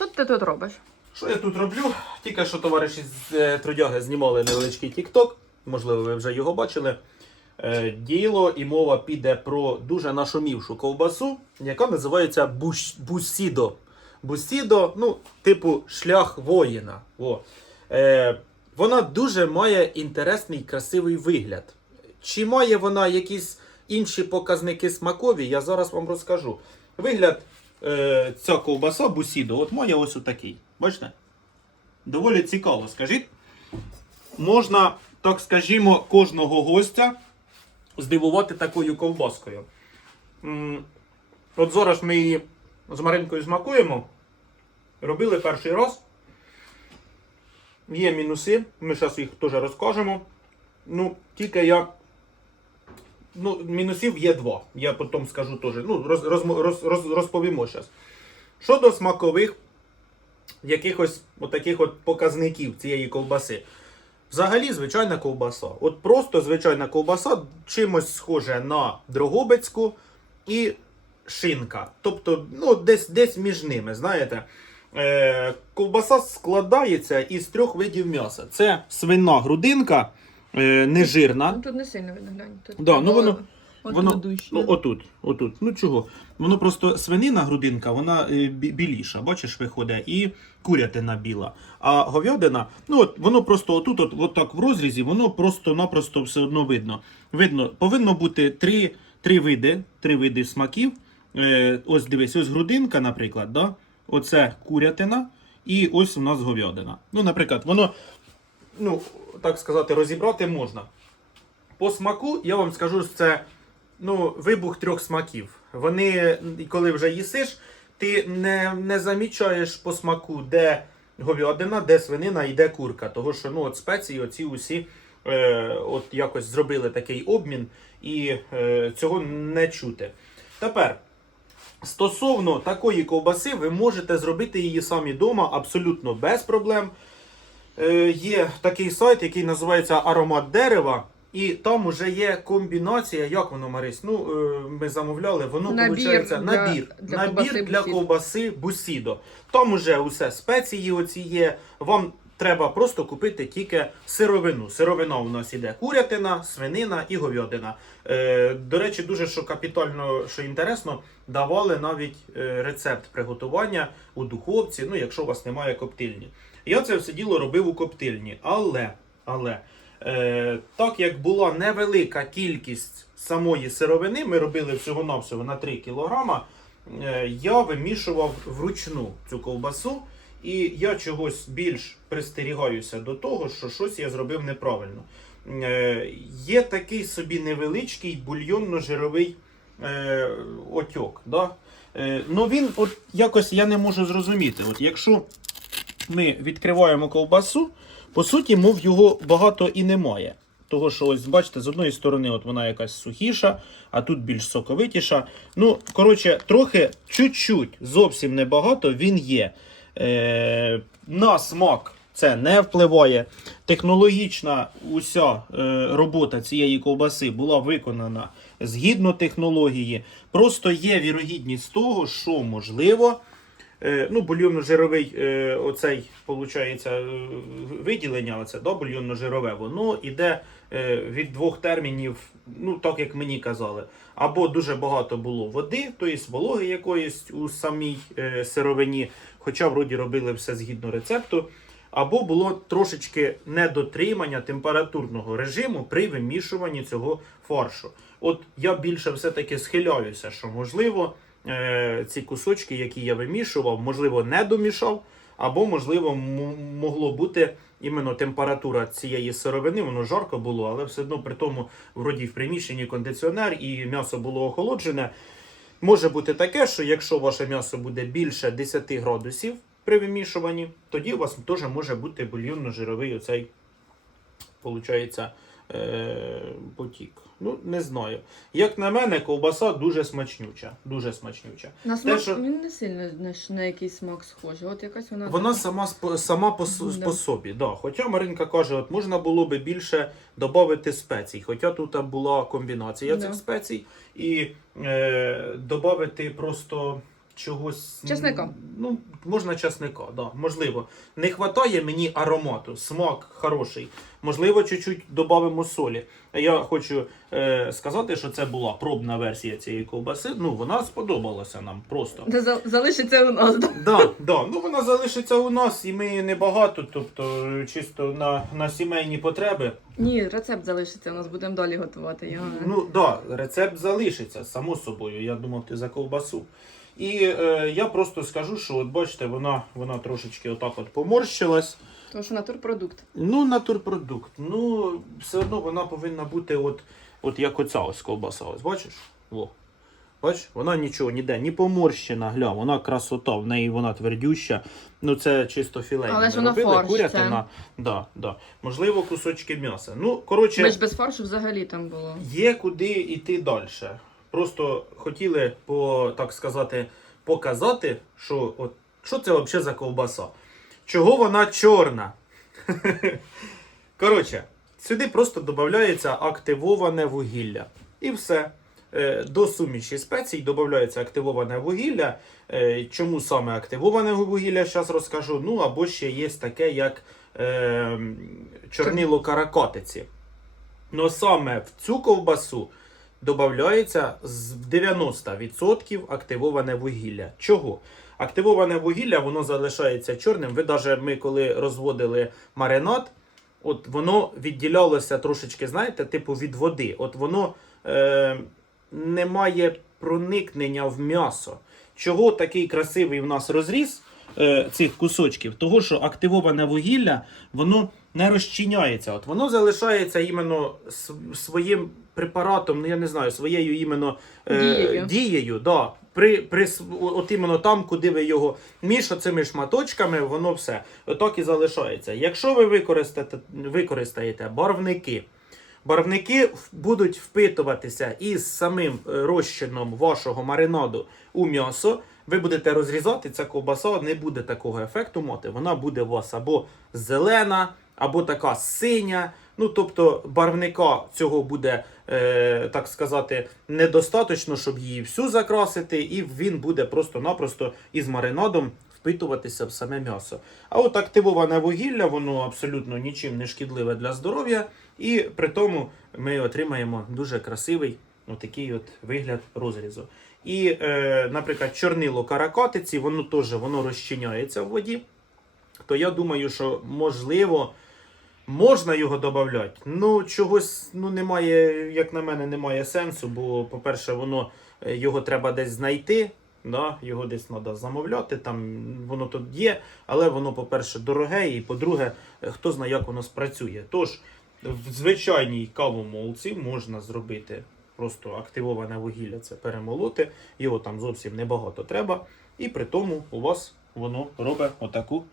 Що ти тут робиш? Що я тут роблю? Тільки що товариші з е, трудяги знімали невеличкий TikTok, можливо, ви вже його бачили. Е, Діло і мова піде про дуже нашумівшу ковбасу, яка називається буш, бусідо. Бусідо, ну, типу шлях воїна. О. Е, вона дуже має інтересний красивий вигляд. Чи має вона якісь інші показники смакові, я зараз вам розкажу. Вигляд е, ця ковбаса бусідо, от має ось отакий. Бачите? Доволі цікаво, скажіть. Можна, так скажімо, кожного гостя здивувати такою ковбаскою. От зараз ми її з Маринкою змакуємо. Робили перший раз. Є мінуси, ми зараз їх теж розкажемо. Ну, тільки я. Ну, мінусів є два. Я потім скажу теж. Ну, роз, роз, роз, роз, розповімо зараз. Щодо смакових якихось отаких от показників цієї ковбаси. Взагалі, звичайна ковбаса. От просто звичайна ковбаса чимось схоже на Дрогобицьку і шинка. Тобто, ну, десь, десь між ними, знаєте. Е, ковбаса складається із трьох видів м'яса. Це свина грудинка, е, нежирна. Ну тут не сильно. Тут Да, ну воно- От воно, ну, отут, отут. Ну чого? Воно просто свинина грудинка, вона е, бі- біліша, бачиш, виходить, і курятина біла. А говядина, ну от воно просто отут, от, от так в розрізі, воно просто-напросто все одно видно. Видно, повинно бути три, три види, три види смаків. Е, ось дивись, ось грудинка, наприклад, да? оце курятина, і ось у нас говядина. Ну, наприклад, воно, ну, так сказати, розібрати можна. По смаку я вам скажу, що це ну, вибух трьох смаків. Вони, коли вже їсиш, ти не, не замічаєш по смаку, де говядина, де свинина і де курка. Того що ну, от спеції, оці усі е, от якось зробили такий обмін, і е, цього не чути. Тепер. Стосовно такої ковбаси, ви можете зробити її самі вдома абсолютно без проблем. Е, є такий сайт, який називається Аромат дерева. І там вже є комбінація, як воно Марись? Ну, е, ми замовляли, воно Набір виходить набір. для набір ковбаси для ковбаси Бусідо. Там уже усе спеції оці є. Вам треба просто купити тільки сировину. Сировина у нас іде курятина, свинина і говядина. Е, до речі, дуже що капітально, що інтересно, давали навіть е, рецепт приготування у духовці, ну якщо у вас немає коптильні. Я це все діло робив у коптильні, але, але е, так як була невелика кількість самої сировини, ми робили всього-навсього на 3 кілограма, е, я вимішував вручну цю ковбасу. І я чогось більш пристерігаюся до того, що щось я зробив неправильно. Е, є такий собі невеличкий бульйонно-жировий е, отьок. Да? Е, ну він от якось я не можу зрозуміти. От якщо ми відкриваємо ковбасу, по суті, мов його багато і немає. Того, що ось, бачите, з одної сторони от вона якась сухіша, а тут більш соковитіша. Ну, коротше, трохи чуть-чуть, зовсім небагато він є. Е, на смак це не впливає. Технологічна уся е, робота цієї ковбаси була виконана згідно технології. Просто є вірогідність того, що можливо. Е, ну, бульйонно-жировий е, оцей, получається, е, виділення, оце, да, бульйонно-жирове, воно йде від двох термінів, ну, так як мені казали. Або дуже багато було води, тобто вологи якоїсь у самій сировині, хоча вроді робили все згідно рецепту. Або було трошечки недотримання температурного режиму при вимішуванні цього фаршу. От я більше все-таки схиляюся, що можливо е, ці кусочки, які я вимішував, можливо, не домішав, або, можливо, могло бути іменно температура цієї сировини, воно жарко було, але все одно при тому, вроді в приміщенні кондиціонер і м'ясо було охолоджене. Може бути таке, що якщо ваше м'ясо буде більше 10 градусів при вимішуванні, тоді у вас теж може бути бульйонно-жировий оцей, е, потік. Ну, не знаю. Як на мене, ковбаса дуже смачнюча. Дуже смачнюча. На смак що- він не сильно на, на якийсь смак схожий. От якась вона. Вона сама, сама по, Да. по собі. Да. Хоча Маринка каже, от можна було би більше додати спецій. Хоча тут була комбінація Да. цих спецій. І е, додати просто чогось. Чесника. Ну, можна чесника, да, можливо. Не вистачає мені аромату, смак хороший. Можливо, чуть-чуть додамо солі. Я хочу е, сказати, що це була пробна версія цієї ковбаси. Ну, вона сподобалася нам просто. Залишиться у нас. да? Да, да. Ну вона залишиться у нас, і ми небагато, тобто чисто на, на сімейні потреби. Ні, рецепт залишиться, у нас будемо далі готувати. Я... Ну да, рецепт залишиться, само собою. Я думав, ти за ковбасу. І е, я просто скажу, що от бачите, вона, вона трошечки отак от поморщилась. Тому що натурпродукт. Ну, натурпродукт. Ну, все одно вона повинна бути от, от як оця ось ковбаса. Ось бачиш? Во. Бачиш, вона нічого ніде, ні поморщена, гля, вона красота, в неї вона твердюща. Ну це чисто філейне. Але ж вона робили, фарш, курятина. Да, да. Можливо, кусочки м'яса. Ну, коротше, Ми ж без фаршу взагалі там було. є куди йти далі. Просто хотіли, по, так сказати, показати, що, от, що це взагалі за ковбаса. Чого вона чорна? Коротше, сюди просто додається активоване вугілля. І все. Е, До суміші спецій додається активоване вугілля. Е, Чому саме активоване вугілля, зараз розкажу. Ну або ще є таке, як е, чорнило каракатиці. Но саме в цю ковбасу додається з 90% активоване вугілля. Чого? Активоване вугілля воно залишається чорним. Ви навіть ми, коли розводили маринад, от воно відділялося трошечки, знаєте, типу від води. От воно е, не має проникнення в м'ясо. Чого такий красивий в нас розріз е, цих кусочків? Того, що активоване вугілля, воно не розчиняється. От воно залишається іменно своїм препаратом, ну я не знаю, своєю іменно е, Дією. дією да. При, при, от іменно там, куди ви його між цими шматочками, воно все отак і залишається. Якщо ви використаєте, використаєте барвники, барвники будуть впитуватися із самим розчином вашого маринаду у м'ясо. Ви будете розрізати, ця ковбаса не буде такого ефекту мати. Вона буде у вас або зелена, або така синя. Ну, тобто барвника цього буде, е, так сказати, недостаточно, щоб її всю закрасити, і він буде просто-напросто із маринадом впитуватися в саме м'ясо. А от активоване вугілля, воно абсолютно нічим не шкідливе для здоров'я, і при тому ми отримаємо дуже красивий отакий от вигляд розрізу. І, е, наприклад, чорнило каракатиці, воно теж воно розчиняється в воді. То я думаю, що можливо. Можна його додати. Ну, чогось ну, немає, як на мене, немає сенсу, бо, по-перше, воно е, його треба десь знайти. Да? Його десь треба замовляти, там воно тут є, але воно, по-перше, дороге, і по-друге, е, хто знає, як воно спрацює. Тож, в звичайній кавомолці можна зробити просто активоване вугілля, це перемолоти, його там зовсім небагато треба. І при тому у вас воно робить отаку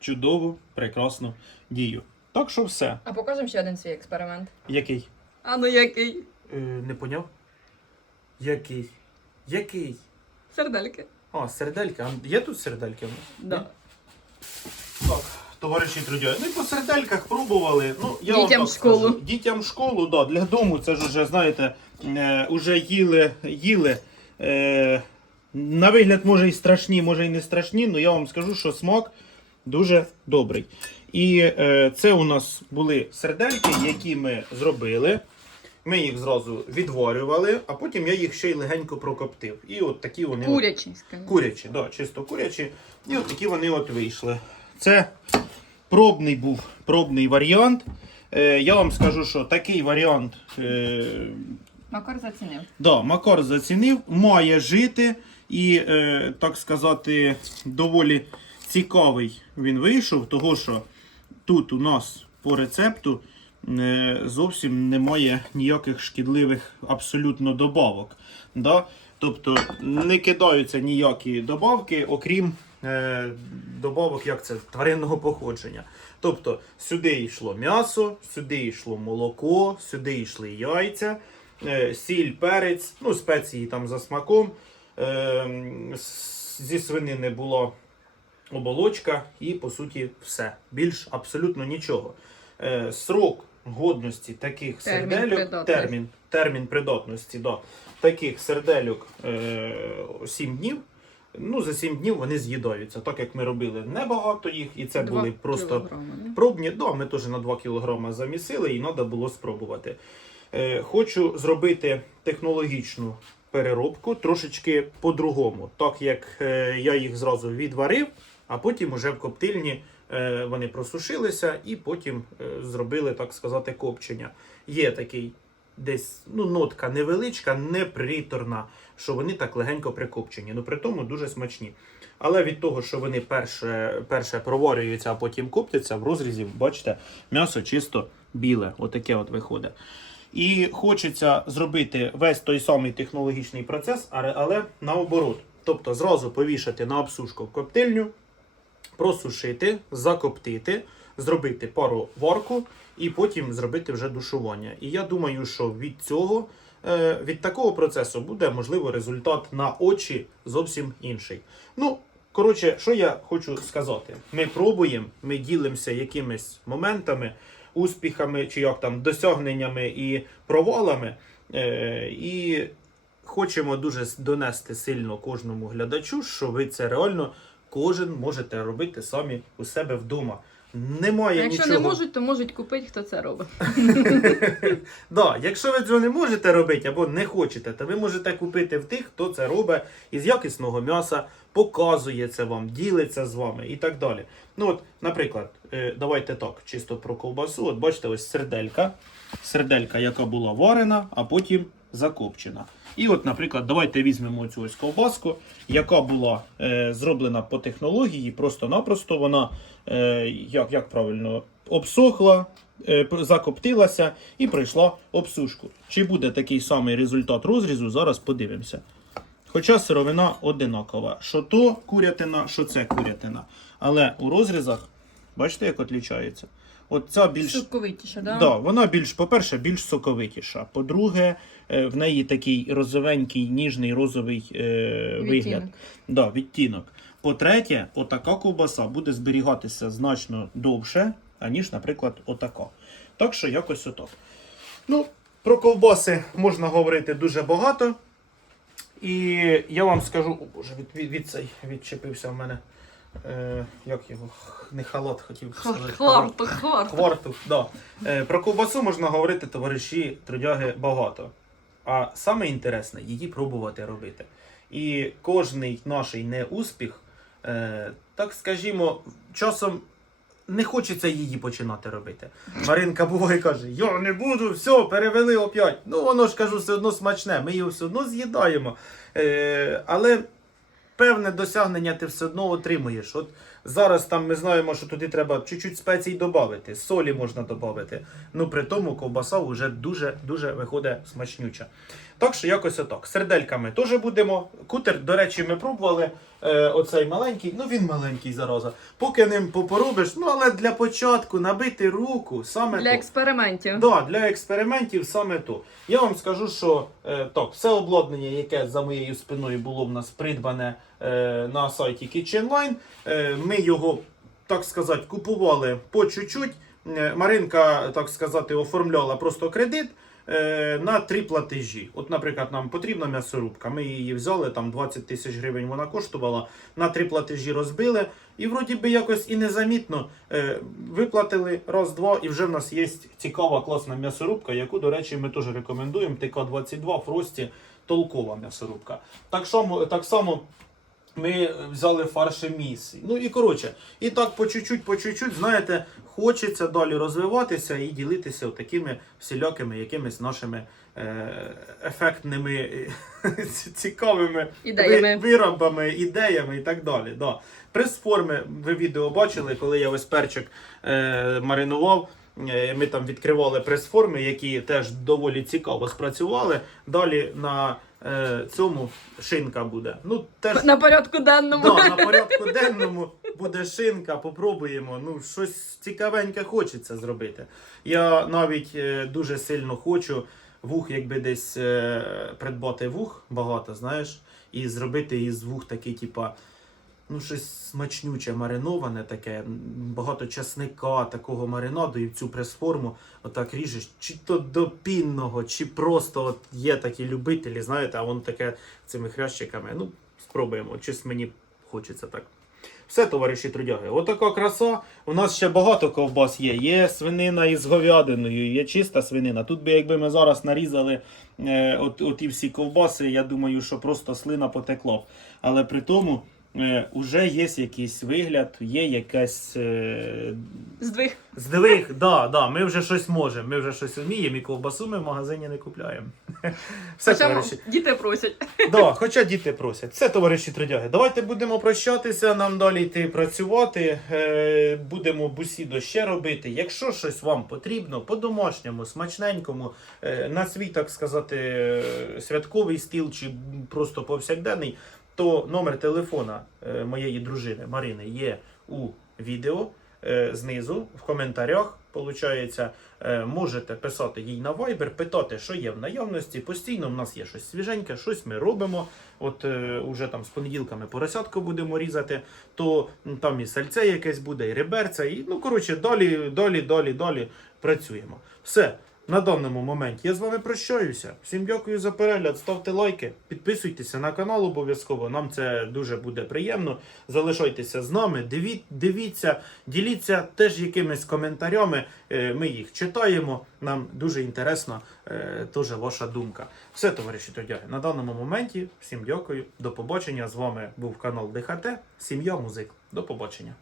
чудову, прекрасну дію. Так що все. А покажемо ще один свій експеримент. Який? А ну який? Е, не поняв? Який? Який? Сердельки. А, сердельки. А є тут сердельки? Да. Так, товариші трудяги. Ну і по сердельках пробували. Ну, я Дітям вам в так школу. Скажу. Дітям в школу, да. Для дому це ж уже, знаєте, е, уже їли, їли. Е, на вигляд, може і страшні, може і не страшні, але я вам скажу, що смак дуже добрий. І е, це у нас були сердельки, які ми зробили. Ми їх зразу відварювали, а потім я їх ще й легенько прокоптив. І от такі вони. Курячі, скажімо. Курячі, да, чисто курячі. І от такі вони от вийшли. Це пробний був пробний варіант. Е, я вам скажу, що такий варіант е, Макар зацінив. да, Макар зацінив, має жити. І, е, так сказати, доволі цікавий він вийшов, того що тут у нас по рецепту е, зовсім немає ніяких шкідливих абсолютно добавок. Да? Тобто не кидаються ніякі добавки, окрім е, добавок, як це, тваринного походження. Тобто сюди йшло м'ясо, сюди йшло молоко, сюди йшли яйця, е, сіль, перець, ну, спеції там за смаком. Е, зі свинини була оболочка і, по суті, все. Більш абсолютно нічого. Е, срок годності таких Термін сердельок, придатності. термін, термін придатності да, таких сердельок е, 7 днів. Ну, за 7 днів вони з'їдаються. Так як ми робили небагато їх, і це були просто кілограми, пробні. Да, ми теж на 2 кг замісили і треба було спробувати. Е, хочу зробити технологічну переробку трошечки по-другому. Так як е, я їх зразу відварив, а потім уже в коптильні е, вони просушилися і потім е, зробили, так сказати, копчення. Є такий десь ну, нотка невеличка, неприторна, що вони так легенько прикопчені. Ну при тому дуже смачні. Але від того, що вони перше, перше проварюються, а потім коптяться, в розрізі, бачите, м'ясо чисто біле. Отаке от виходить. І хочеться зробити весь той самий технологічний процес, але, наоборот. Тобто зразу повішати на обсушку коптильню, просушити, закоптити, зробити пару варку і потім зробити вже душування. І я думаю, що від цього, е, від такого процесу буде можливо результат на очі зовсім інший. Ну, коротше, що я хочу сказати: ми пробуємо, ми ділимося якимись моментами, успіхами чи як там досягненнями і провалами. Е, і хочемо дуже донести сильно кожному глядачу, що ви це реально кожен можете робити самі у себе вдома. А Немає якщо нічого. не можуть, то можуть купити, хто це робить. Да, якщо ви цього не можете робити або не хочете, то ви можете купити в тих, хто це робить із якісного м'яса, показує це вам, ділиться з вами і так далі. Ну от, наприклад, е, давайте так, чисто про ковбасу. От бачите, ось серделька. Серделька, яка була варена, а потім закопчена. І от, наприклад, давайте візьмемо цю ось ковбаску, яка була е, зроблена по технології, просто-напросто вона, е, як, як правильно, обсохла, е, закоптилася і пройшла обсушку. Чи буде такий самий результат розрізу, зараз подивимося. Хоча сировина одинакова. Що то курятина, що це курятина. Але у розрізах, бачите, як відлічається? От ця більш. Соковитіше, да? Да, вона більш, по-перше, більш соковитіша. По-друге, е, в неї такий розовенький, ніжний розовий е, вигляд. Да, відтінок. По-третє, отака ковбаса буде зберігатися значно довше, аніж, наприклад, отака. Так що якось отак. Ну, про ковбаси можна говорити дуже багато. І я вам скажу, о боже, від, від, від цей відчепився в мене. Е, як його? Не халат хотів сказати. халат. Хварту, хварту. Да. Е, про ковбасу можна говорити, товариші, трудяги, багато. А саме інтересне її пробувати робити. І кожний наш неуспіх, е, так скажімо, часом не хочеться її починати робити. Маринка буває каже: Я не буду, все, перевели опять. Ну воно ж кажу, все одно смачне, ми його все одно з'їдаємо. Е, але певне досягнення ти все одно отримуєш. От зараз там ми знаємо, що туди треба чуть-чуть спецій додати, солі можна додати. Ну при тому ковбаса вже дуже-дуже виходить смачнюча. Так що якось отак. Сердельками теж будемо. Кутер, до речі, ми пробували. Е, оцей маленький, ну він маленький зараза. Поки ним попоробиш, ну але для початку набити руку саме Для то. експериментів. Да, для експериментів саме то. Я вам скажу, що е, так, все обладнання, яке за моєю спиною було в нас придбане е, на сайті KitchenLine, е, ми його, так сказати, купували по чуть-чуть. Е, Маринка, так сказати, оформляла просто кредит. е, На три платежі. От, наприклад, нам потрібна м'ясорубка. Ми її взяли, там 20 тисяч гривень вона коштувала. На три платежі розбили. І вроді би якось і незамітно е, виплатили раз-два, і вже в нас є цікава класна м'ясорубка, яку, до речі, ми теж рекомендуємо. ТК-22 Фрості толкова м'ясорубка. Так само ми взяли фаршеміс. Ну і коротше, і так по чуть-чуть, по чуть-чуть, знаєте, хочеться далі розвиватися і ділитися такими всілякими якимись нашими е, ефектними, цікавими Ідеями. виробами, ідеями і так далі. Да. Прес-форми ви відео бачили, коли я ось перчик е, маринував. Е, Ми там відкривали прес-форми, які теж доволі цікаво спрацювали. Далі на цьому шинка буде. Ну, теж На порядку денному. Да, на порядку денному буде шинка, попробуємо. Ну, щось цікавеньке хочеться зробити. Я навіть е, дуже сильно хочу вух, якби десь е, придбати вух багато, знаєш, і зробити із вух такий, типа. Ну, щось смачнюче, мариноване таке, багато часника, такого маринаду, і в цю прес-форму отак ріжеш, чи то до пінного, чи просто от є такі любителі, знаєте, а воно таке цими хрящиками. Ну, спробуємо. Чись мені хочеться так. Все, товариші трудяги, отака краса. У нас ще багато ковбас є. Є свинина із говядиною, є чиста свинина. Тут би, якби ми зараз нарізали е, от, от і всі ковбаси, я думаю, що просто слина потекла. б. Але при тому уже є якийсь вигляд, є якась е, Здвиг. здвиг. Да, да, ми вже щось можемо, ми вже щось вміємо, і ковбасу ми в магазині не купляємо. Все, Хоча товариші. діти просять. Да, хоча діти просять. Це товариші трудяги. Давайте будемо прощатися, нам далі йти працювати. Е, будемо бусідо ще робити. Якщо щось вам потрібно, по-домашньому, смачненькому, е, на свій, так сказати, е, святковий стіл чи просто повсякденний, то номер телефона е, моєї дружини Марини є у відео. е, Знизу в коментарях, получається, е, можете писати їй на Viber, питати, що є в наявності. Постійно в нас є щось свіженьке, щось ми робимо. От уже там з понеділками поросятку будемо різати, то там і сальце якесь буде, і реберця, і ну коротше, далі, далі, далі, далі працюємо. Все. На даному моменті я з вами прощаюся. Всім дякую за перегляд. Ставте лайки, підписуйтеся на канал обов'язково. Нам це дуже буде приємно. Залишайтеся з нами. Диві, дивіться, діліться теж якимись коментарями. Е, Ми їх читаємо. Нам дуже інтересна е, теж ваша думка. Все, товариші трудяги, на даному моменті. Всім дякую. До побачення. З вами був канал ДХТ. Сім'я Музик. До побачення.